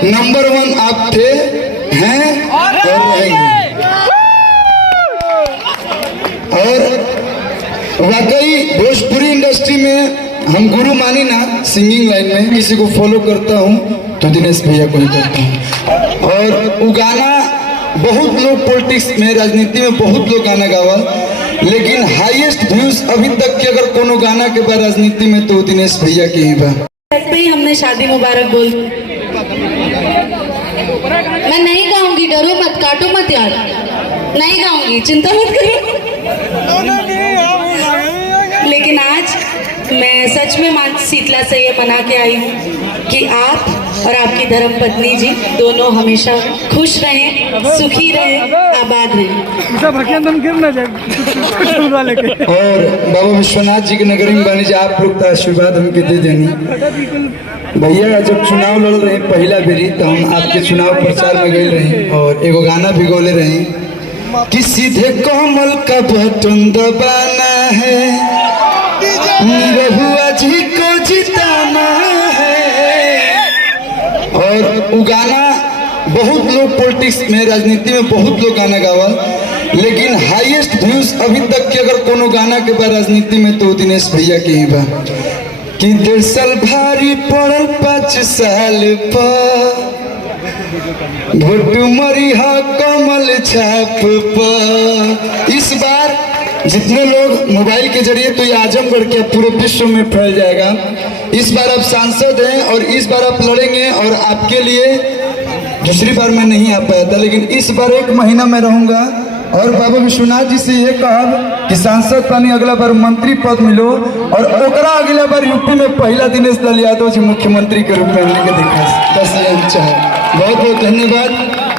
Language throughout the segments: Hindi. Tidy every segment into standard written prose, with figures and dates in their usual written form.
नंबर 1 आप थे, हैं और रहेंगे। और वाकई भोजपुरी इंडस्ट्री में हम गुरु मानी ना, सिंगिंग लाइन में किसी को फॉलो करता हूँ तो दिनेश भैया को ही करता हूँ। और वो गाना बहुत लोग पॉलिटिक्स में, राजनीति में बहुत लोग गाना गावा, लेकिन हाईएस्ट व्यूज अभी तक के अगर कोनो गाना के बाद राजनीति में तो दिनेश भैया के ही बा। हमने शादी मुबारक बोल, मैं नहीं गाऊंगी, डरो मत, काटो मत यार, नहीं गाऊंगी, चिंता मत करो। लेकिन आज मैं सच में मां शीतला से ये मना के आई हूँ कि आप और आपकी धर्मपत्नी जी दोनों हमेशा खुश रहें, सुखी रहें, आबाद रहें। और बाबा विश्वनाथ जी के नगरी में बनी, आप लोग का आशीर्वाद हमके दे देनी। भैया जब चुनाव लड़ रहे पहला बेरी तो हम आपके चुनाव प्रचार में गए रहे और एगो गाना भी गोले रहे कि सीधे कमल का बटन दबाना है, निरहुआ जी को जिताना है। और वो गाना बहुत लोग पॉलिटिक्स में, राजनीति में बहुत लोग गाना गावा, लेकिन हाईएस्ट व्यूज अभी तक के अगर कोनो गाना के बाद राजनीति में तो दिनेश भैया के ही बा कि 1.5 साल भारी पड़ल 5 साल पर, भोट मरी हा कमल छाप पर। इस बार जितने लोग मोबाइल के जरिए तो ये आजमगढ़ के पूरे विश्व में फैल जाएगा। इस बार आप सांसद हैं और इस बार आप लड़ेंगे और आपके लिए दूसरी बार मैं नहीं आ पाया था, लेकिन इस बार 1 महीना मैं रहूंगा और बाबा विश्वनाथ जी से ये कहा कि सांसद पानी अगला बार मंत्री पद मिलो और ओकरा अगला बार यूपी में पहला दिनेश लाल यादव जी मुख्यमंत्री के रूप में हमने के देखा। बस ये इच्छा है। बहुत बहुत धन्यवाद।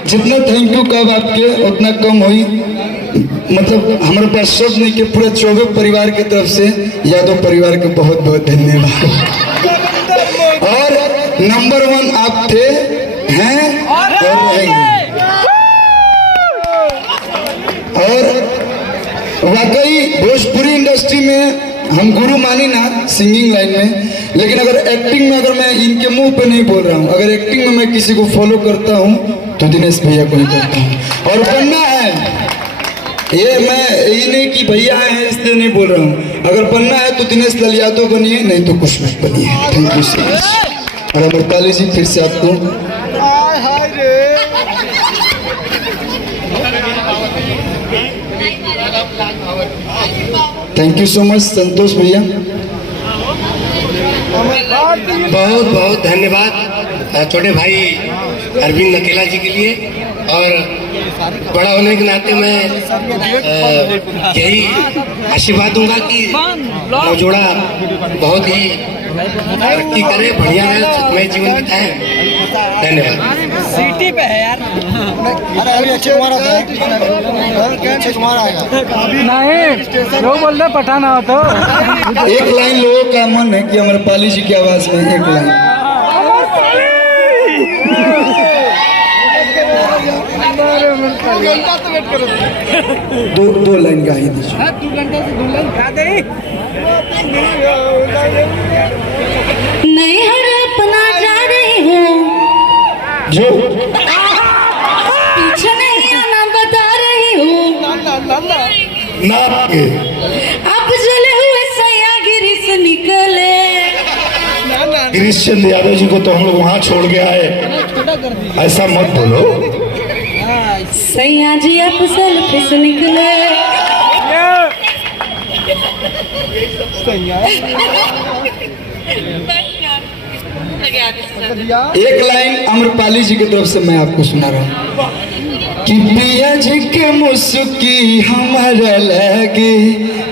जितना थैंक यू कब आपके उतना कम हुई, मतलब हमारे पास शब्द नहीं के पूरे 24 परिवार की तरफ से यादव परिवार के बहुत बहुत धन्यवाद। और नंबर 1 आप थे, हैं और रहेंगे। और वाकई भोजपुरी इंडस्ट्री में हम गुरु मानी ना, सिंगिंग लाइन में, लेकिन अगर एक्टिंग में अगर मैं इनके मुंह पे नहीं बोल रहा हूँ, अगर एक्टिंग में मैं किसी को फॉलो करता हूँ तो दिनेश भैया को ही करता हूँ। और बनना है, ये मैं ये नहीं कि भैया हैं इसलिए नहीं बोल रहा हूँ, अगर बनना है तो दिनेश लाल यादव बनिए, नहीं तो कुछ मत बनिए। Thank you so much. और अमृताली जी फिर से आपको थैंक यू सो मच। संतोष भैया बहुत बहुत धन्यवाद छोटे भाई अरविंद नकेला जी के लिए। और बड़ा होने के नाते मैं यही आशीर्वाद दूंगा कि नवजोड़ा बहुत ही तरक्की करे, बढ़िया है, सुखमय जीवन बिताए। धन्यवाद। सिटी पे है यार, अरे अच्छे कुमार आएगा नहीं, जो बोल रहे पठाना हो तो एक लाइन लोगों का मन है कि अमरपाली जी की आवाज में एक लाइन दो लाइन गा ही दीजिए। 2 घंटे से 2 लाइन गा दे। नहीं हर अपना जा रही हूँ, जो पीछे नहीं आना बता रही हूँ, ना अब जले हुए सैया गिरी से निकले। गिरीश चंद्र यादव जी को तो हम लोग वहाँ छोड़ के आए, ऐसा मत बोलो। सैया जी अब सेल्फी से निकले। एक लाइन अमरपाली जी की तरफ से मैं आपको सुना रहा हूँ कि पिया जी के मुस्की हमारा लगे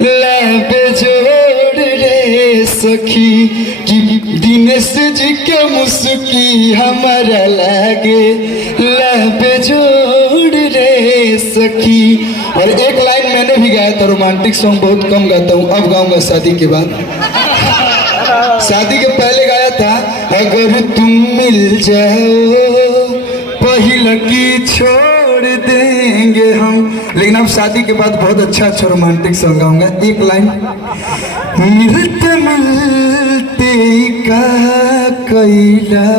लब जोड़ रे सखी, कि दिनेश जी के मुस्की हमारा लगे लब जोड़ रे सखी। और एक लाइन मैंने भी गाया था, रोमांटिक सॉन्ग बहुत कम गाता हूँ, अब गाऊंगा शादी के बाद। शादी के पहले गाया था, अगर तुम मिल जाओ पहिला की छोड़ देंगे हम, लेकिन अब शादी के बाद बहुत अच्छा रोमांटिक सॉन्ग गाऊंगा। एक लाइन, मिलते मिलते का कैला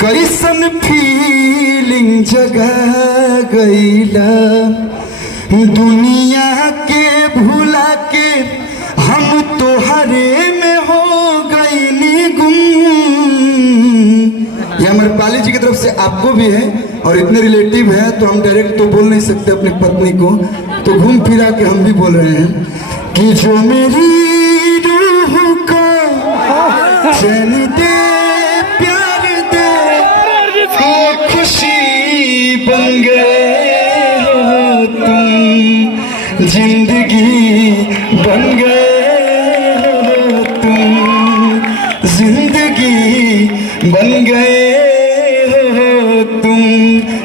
कैसन फीलिंग जगा गईला, दुनिया के भुला के हम तोहरे में हो गईनी गुम। ये हमारे पाली जी की तरफ से आपको भी है, और इतने रिलेटिव हैं तो हम डायरेक्ट तो बोल नहीं सकते अपनी पत्नी को, तो घूम फिरा के हम भी बोल रहे हैं कि जो मेरी रूह को चैन दे, प्यार दे, वो खुशी बन गए हो तुम, जिंदगी बन गए हो तुम, जिंदगी बन गए हो तुम।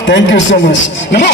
Thank you so much. नमः